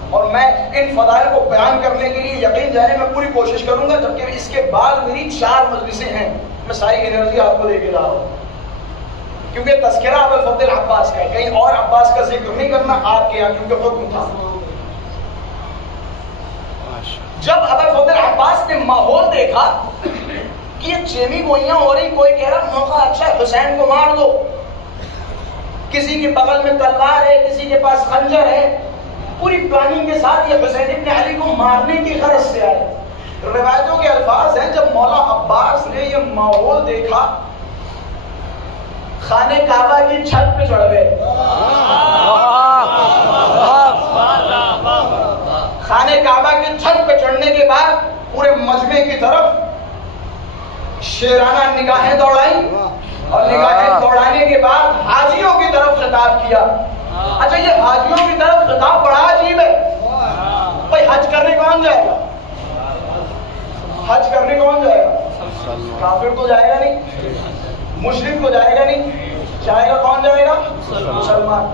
اور میں ان فضائل کو بیان کرنے کے لیے یقین جانے میں پوری کوشش کروں گا, جبکہ اس کے بعد میری 4 مجلسیں ہیں. میں ساری انرجی آپ کو دے کے لا رہا ہوں کیونکہ تذکرہ ابو الفضل عباس کا ہے, کہیں اور عباس کا ذکر نہیں کرنا آپ کے یہاں, کیونکہ حکم تھا. جب ابو الفضل عباس نے ماحول دیکھا کہ یہ چیمی گوئیاں ہو رہی, کوئی کہہ رہا موقع اچھا ہے حسین کو مار دو, کسی کے بغل میں تلوار ہے, کسی کے پاس خنجر ہے, پوری پلاننگ کے ساتھ یہ حسین ابن علی کو مارنے کی غرض سے آئے. روایتوں کے الفاظ ہیں, جب مولا عباس نے یہ ماحول دیکھا خانہ کعبہ کی چھت پہ چڑھ گئے. خانہ کعبہ کی چھت پہ چڑھنے کے بعد پورے مجمع کی طرف شیرانہ نگاہیں دوڑائیں, اور نگاہیں دوڑانے کے بعد حاجیوں کی طرف خطاب کیا. اچھا, یہ حاجیوں کی طرف خطاب بڑا عجیب ہے. بھائی حج کرنے کون جائے گا؟ حج کرنے کون جائے گا؟ کافر تو جائے گا نہیں, مشرک تو جائے گا نہیں, جائے گا کون جائے گا؟ مسلمان.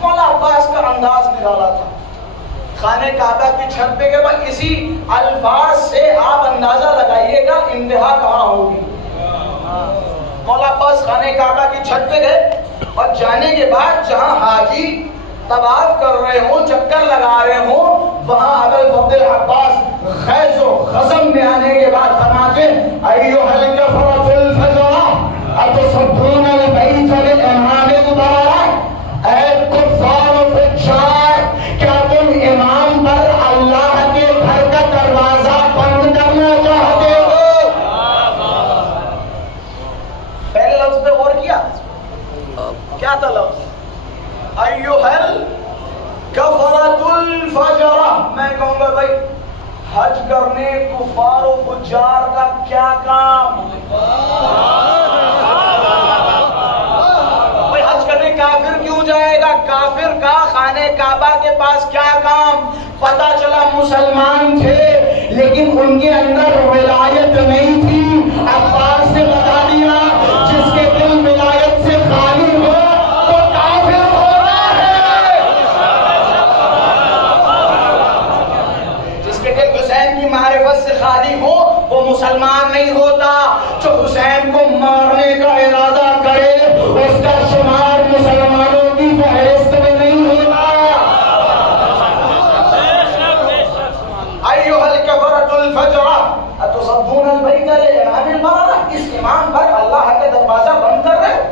مولا عباس کا انداز نرالا تھا. خانہ کعبہ کی چھت پہ گئے, بس اسی الفاظ سے آپ اندازہ لگائیے گا انتہا کہاں ہوگی. مولا عباس خانہ کعبہ کی چھت پہ گئے, اور جانے کے بعد جہاں حاجی طواف کر رہے ہوں, چکر لگا رہے ہوں, وہاں ابو الفضل عباس خیز و خزم میں آنے کے بعد فرماتے ایھا الکفرۃ الفجرہ اتصدون البیت للامام مبارک. اے کفار و فجار, کیا تم امام پر اللہ کے گھر کا دروازہ بند کرنا چاہتے ہو؟ پہلے لفظ پہ غور کیا, کیا تھا لفظ؟ ایھا الکفرۃ الفجرہ. میں کہوں گا بھائی حج کرنے کفار و فجار کا کیا کام؟ بھائی حج کرنے کافر کیوں جائے گا؟ کافر کا خانہ کعبہ کے پاس کیا کام؟ پتہ چلا مسلمان تھے لیکن ان کے اندر ولایت نہیں تھی. عباس نے بتا دیا جس کے دل ولایت سے خالی ہو تو کافر ہونا ہے. مسلمان نہیں ہوتا. جو حسین کو مارنے کا ارادہ کرے اس کا شمار مسلمانوں کی فہرست میں نہیں ہوتا. ایھا الکفرۃ الفجرہ اتصدون البیت لامام البررہ. اس امام پر اللہ کا دروازہ بند کر رہے.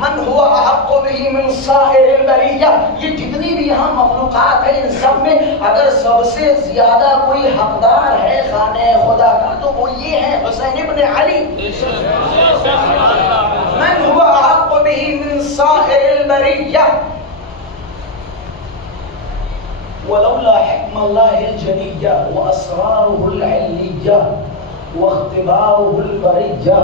من هو احق به من سائر البریہ. یہ جتنی بھی یہاں مخلوقات ہیں ان سب میں اگر سب سے زیادہ کوئی حقدار ہے خانہ خدا کا تو وہ یہ ہے حسین ابن علی. من هو احق به من سائر البریہ ولولا حکم اللہ الجلیہ واسرارہ العلیہ واختباره البریہ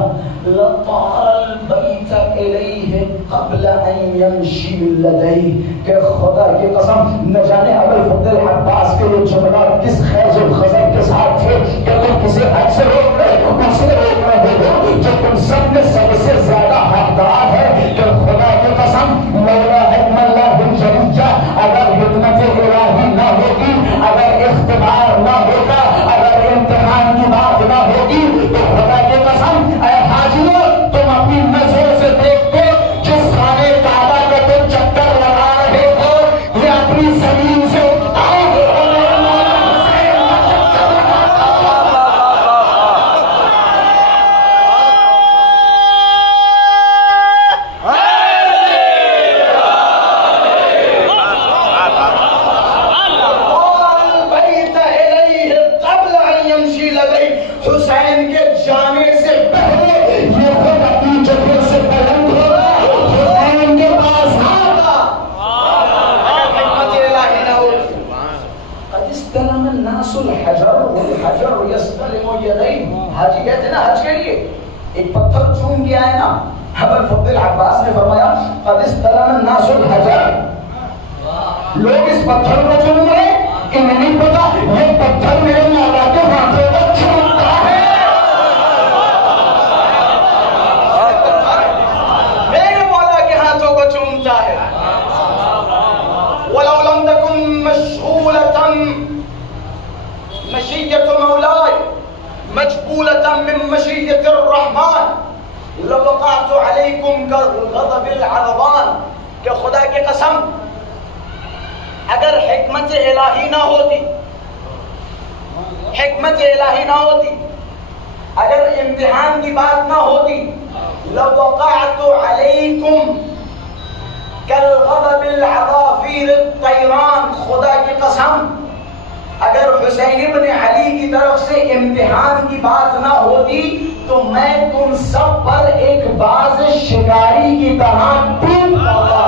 لطار البیت الیہ قبل ان یمشی لدیہ. کہ خدا کی قسم نہ جانے ابوالفضل عباس کے یہ جملہ کس خیز و خزر کے ساتھ تھے کہ تم کسی حد سے روک رہے ہو اسے روک رہے ہو جو تم سب میں سب سے زیادہ حقدار ہے. کہ خدا کی قسم مولا حکم اللہ الجلیہ اگر حکمت الہی نہ ہوگی اگر اختبار نہ ہوگا اگر امتحان کی بات نہ ہوگی تو خدا کی قسم اے حاجیوں تم اپنی نظروں سے دیکھتے جس خانے کعبہ کا تم چکر لگا رہے ہو یہ اپنی زمین سے اٹھاؤ حسین کے جانے سے پہلے یہ خود اپنی جگہ سے بلند ہوگا حسین کے پاس آگا. حکمت الہی نہ ہوگی. قد استلم الناس الحجر والحجر يستلم يديه. حاجی کہتے ہیں نا حج کے لیے ایک پتھر چوم کے آئے نا. ابوالفضل عباس نے فرمایا قد استلم الناس الحجر. لوگ اس پتھر کو چوم رہے انہیں نہیں پتا یہ پتھر میرے مولا کے ہاتھوں کو چومتا ہے. میرے مولا کے ہاتھوں کو چومتا ہے. وَلَوْ لَمْ تَكُنْ مَشْغُولَةً مَشِيَّةُ مَوْلَايَ مَجْبُولَةً مِّن مَشِيَّةِ الرَّحْمَٰنِ لَوَقَعْتُ عَلَيْكُمْ كَالْغَضَبِ الْعَضْبَانِ. کہ خدا کی قسم اگر حکمت الہی نہ ہوتی حکمت الہی نہ ہوتی اگر امتحان کی بات نہ ہوتی لوقعت علیکم کالغضب العصافیر الطیران. خدا کی قسم اگر حسین ابن علی کی طرف سے امتحان کی بات نہ ہوتی تو میں تم سب پر ایک باز شکاری کی طرح ٹوٹ پڑتا.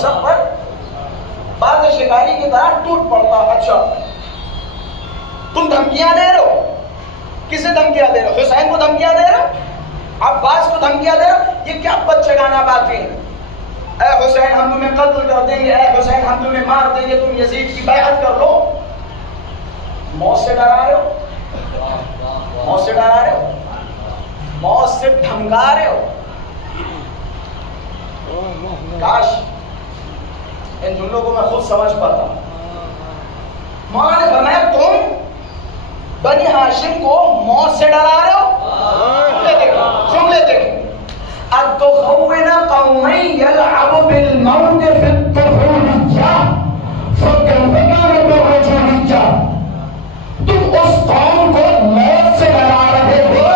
سب پر باز شکاری کی طرح ٹوٹ پڑتا. اچھا تم دھمکیاں دے رہے ہو. کسے دھمکیاں دے رہے ہو؟ حسین کو دھمکیاں دے رہے ہو؟ عباس کو دھمکیاں دے رہے ہو؟ یہ کیا بچگانہ باتیں ہیں؟ اے حسین ہم تمہیں قتل کر دیں گے, اے حسین ہم تمہیں مار دیں گے, تم یزید کی بیعت کر لو. موت سے ڈرا رہے ہو, موت سے ڈرا رہے ہو, موت سے دھمکا رہے ہو. کاش ان جملوں کو میں خود سمجھ پاتا. مولا نے فرمایا تم بنی ہاشم کو موت سے ڈرا رہے ہو. سن لیتے ہیں اتخون قوما يلعب بالموت في الطفولية فكيف كان بالرجولية. تم اس قوم کو موت سے ڈرا رہے ہو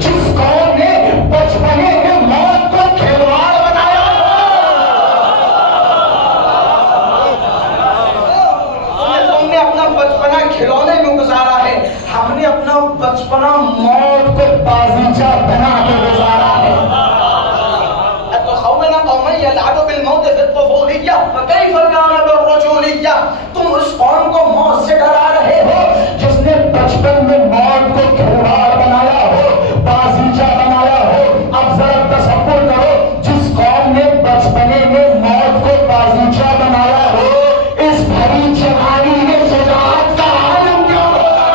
جس قوم نے بچپنے میں موت کو کھلواڑ بنایا. تم نے اپنا بچپنا کھلونے میں گزارا ہے, ہم نے اپنا بچپنا موت کو بازیچہ بنا کے گزارا ہے. يلعب بالموت في الطفولية فكيف كان بالرجولية. تم اس قوم کو موت سے ڈرا رہے ہو جس نے بچپن میں موت کو کھلواڑ بنایا ہو, بازیچہ بنایا ہو. اب ذرا تصور کرو جس قوم نے بچپنے میں موت کو بازیچہ بنایا ہو اس بھری جوانی میں شجاعت کا عالم کیا ہوگا.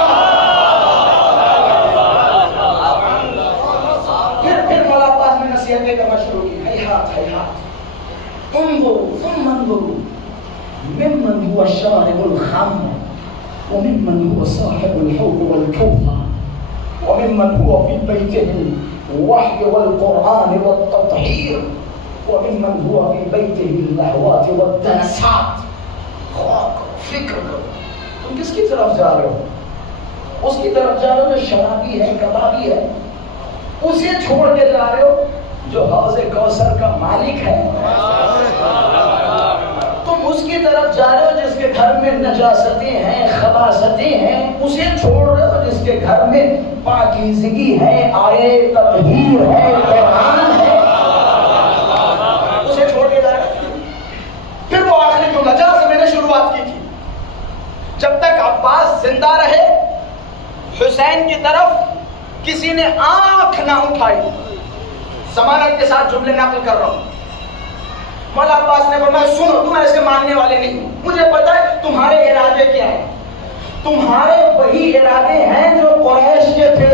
پھر مولا عباس نے نصیحتیں کرنا شروع کی. ہیہات ہیہات انظروا ثم انظروا ممن هو شارب الخمر وممن هو صاحب الحوض والكوثر وممن هو في بيته الوحي والقرآن والتطهير وممن هو في بيته اللهوات والدنسات. فکر کرو تم کس کی طرف جا رہے ہو؟ اس کی طرف جا رہے ہو جو شرابی ہے، کبابی ہے، اسے چھوڑ کے جا رہے ہو جو حوض کوثر کا مالک ہے؟ تم اس کی طرف جا رہے ہو جس کے گھر میں نجاستیں ہیں، خباثتیں ہیں، اسے چھوڑ رہے ہو جس کے گھر میں پاکیزگی ہے، آیے تطہیر ہے، قرآن ہے، اسے چھوڑ کے جا رہے ہو. پھر وہ آخری جملہ جہاں سے میں نے شروعات کی تھی، جب تک عباس زندہ رہے حسین کی طرف کسی نے آنکھ نہ اٹھائی. ضمانت کے ساتھ جملے نقل کر رہا ہوں. مولا عباس نے فرمایا سنو، تم ایسے ماننے والے نہیں، مجھے پتا ہے تمہارے ارادے کیا ہیں. تمہارے وہی ارادے ہیں جو قریش کے تھے.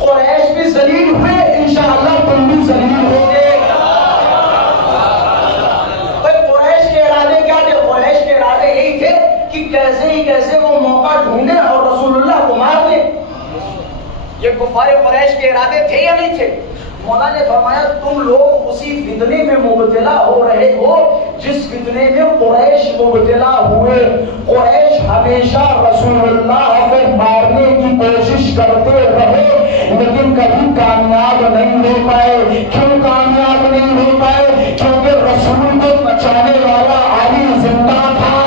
قریش بھی ذلیل ہوئے، انشاءاللہ تم بھی ذلیل ہوگے. قریش کے ارادے کیا تھے؟ قریش کے ارادے یہی تھے کہ کیسے ہی کیسے وہ موقع ڈھونڈے اور رسول اللہ کو مار دیں. یہ کفار قریش کے ارادے تھے یا نہیں تھے؟ مولا نے فرمایا تم لوگ اسی فتنے میں مبتلا ہو رہے ہو جس فتنے میں قریش مبتلا ہوئے. قریش ہمیشہ رسول اللہ کو مارنے کی کوشش کرتے رہے لیکن کبھی کامیاب نہیں ہو پائے. کیوں کامیاب نہیں ہو پائے؟ کیونکہ رسول کو بچانے والا علی زندہ تھا،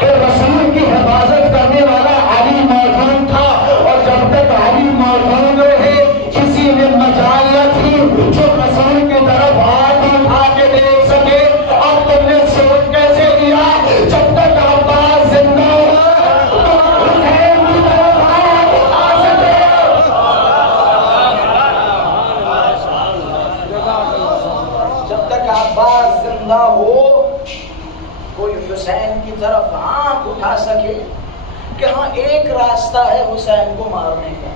کہ رسول کی حفاظت کرنے والا علی موجود تھا. اور جب تک علی موجود رہے کسی نے مجال نہ تھی جو رسول کی طرف ہاتھ اٹھا کے دیکھ سکے. اب تم نے سوچ کیسے لیا؟ جب تک عباس زندہ ہوا تو حسین کی طرف ہاتھ اٹھا سکے. جب تک عباس زندہ ہو کوئی حسین کی طرف آنکھ اٹھا سکے کہ ہاں ایک راستہ ہے حسین کو مارنے کا،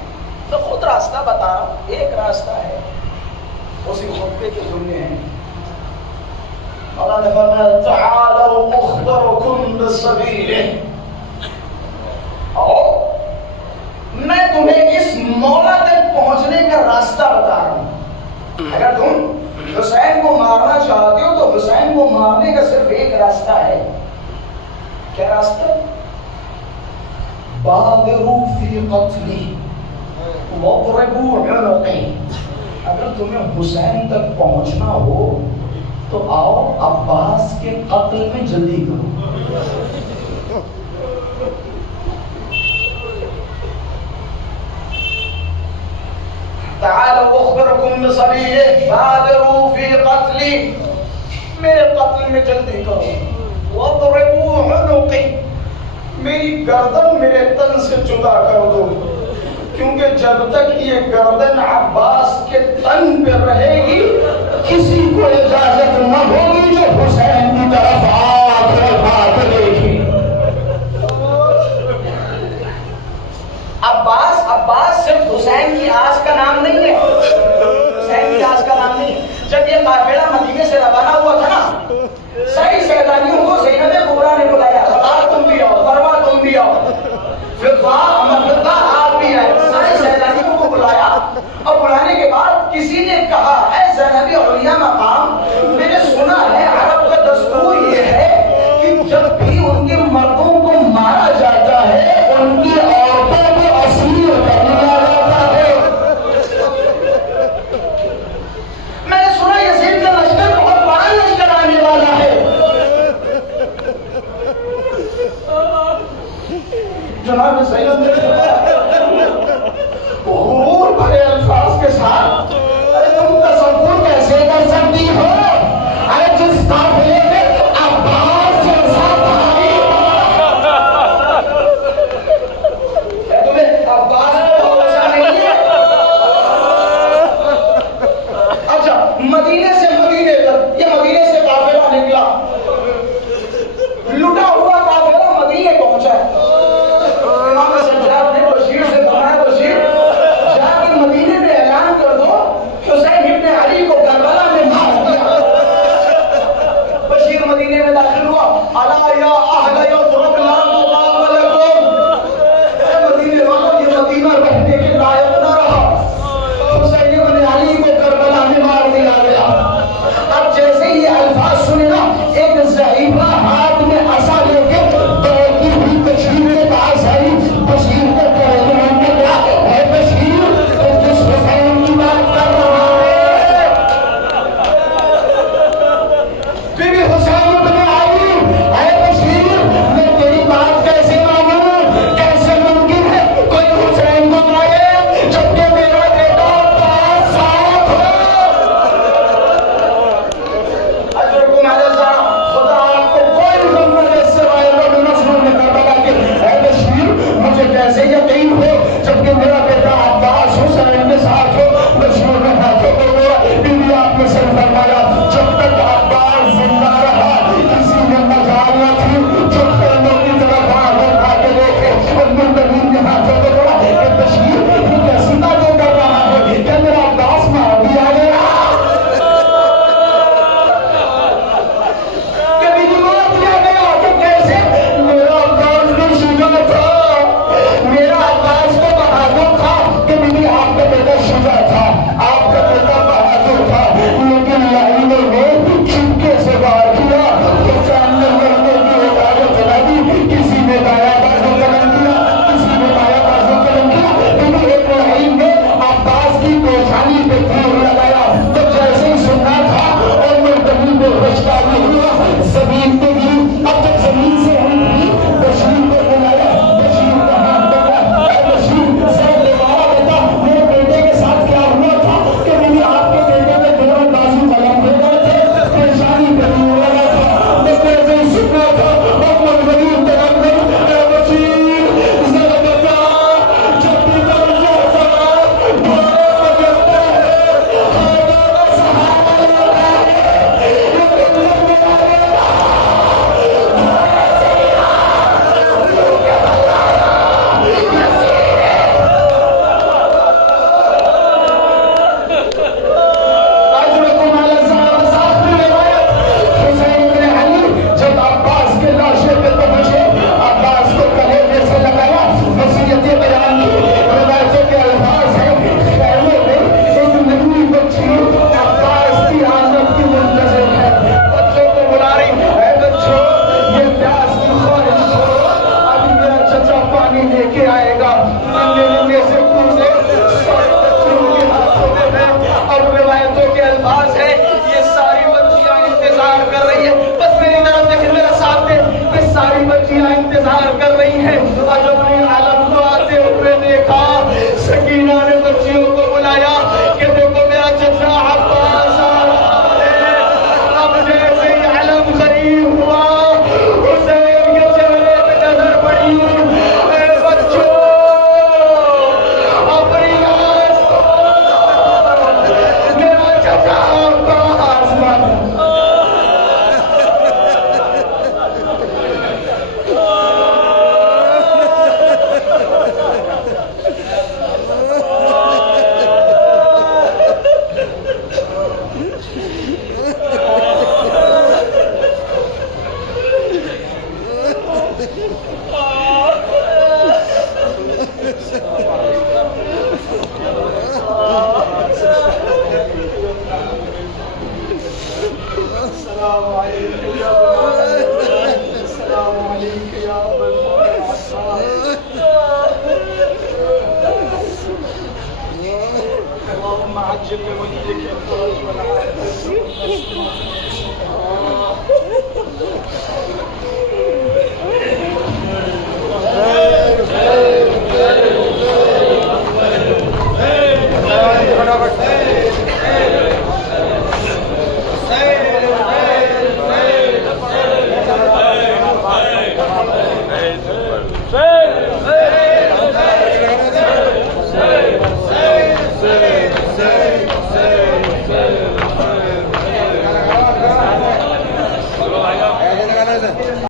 تو خود راستہ بتا رہا ہوں، ایک راستہ ہے. اسی خطبے کے جملے ہیں. اللہ نے فرمایا تعالوا اخبرکم بسبیلہ، آؤ میں تمہیں اس مولا تک پہنچنے کا راستہ بتا رہا ہوں. اگر تم حسین کو مارنا چاہتے ہو تو حسین کو مارنے کا صرف ایک راستہ ہے. کیا راستہ؟ بادروا فی قتلی واضربوا عنقی. اگر تمہیں حسین تک پہنچنا ہو تو آؤ عباس کے قتل میں جلدی کرو. تعالوا اخبرکم بسبیلہ بادروا فی قتلی، میرے قتل میں جلدی کرو. واضربوا عنقی، میری گردن میرے تن سے جدا کر دو، کیونکہ جب تک یہ گردن عباس کے تن پہ رہے گی کسی کو اجازت نہ ہوگی جو حسین کی طرف آنکھ اٹھا کے دیکھے. عباس صرف حسین کی آس کا نام نہیں ہے، حسین کی آس کا نام نہیں ہے. جب یہ قافلہ مدینے سے روانہ ہوا تھا نا، ساری سیدانیوں کو زینب کبریٰ نے بلایا، تم بھی آؤ، فرما تم بھی آؤ، آپ بھی آئے. سارے سیدانیوں کو بلایا اور بلانے کے بعد کسی نے کہا اے زینب علیہ مقام، میں نے سنا ہے عرب کا دستور یہ ہے کہ جب بھی ان کے مردوں کو مارا جاتا ہے ان کی عورتوں کو اسیر کر لیا جاتا ہے. میں نے سنا یزید کا لشکر بہت بڑا لشکر آنے والا ہے. جناب سید نے غرور بھرے الفاظ کے ساتھ تم تصور کیسے کر سکتی ہو؟ ارے جس قافلے میں عباس جیسا بھائی، تمہیں عباس کو بچا نہیں ہے. اچھا مدینے سے مدینے تک، یہ مدینے سے قافلہ نکلا، لٹا ہوا قافلہ مدینے پہنچا. امام سجاد نے بچیاں انتظار کر رہی ہیں، اور جب نے عالم کو آتے ہوئے دیکھا، سکینہ نے بچیوں کو بلایا کہ دیکھو میرا چچا عباس آ رہا ہے۔ اب جیسے ہی عالم قریب ہوا، حسین کے چہرے پہ نظر پڑی، اے بچوں اپنی آس میرا چچا عباس بن اللهم عجل لوليك الفرج والعافية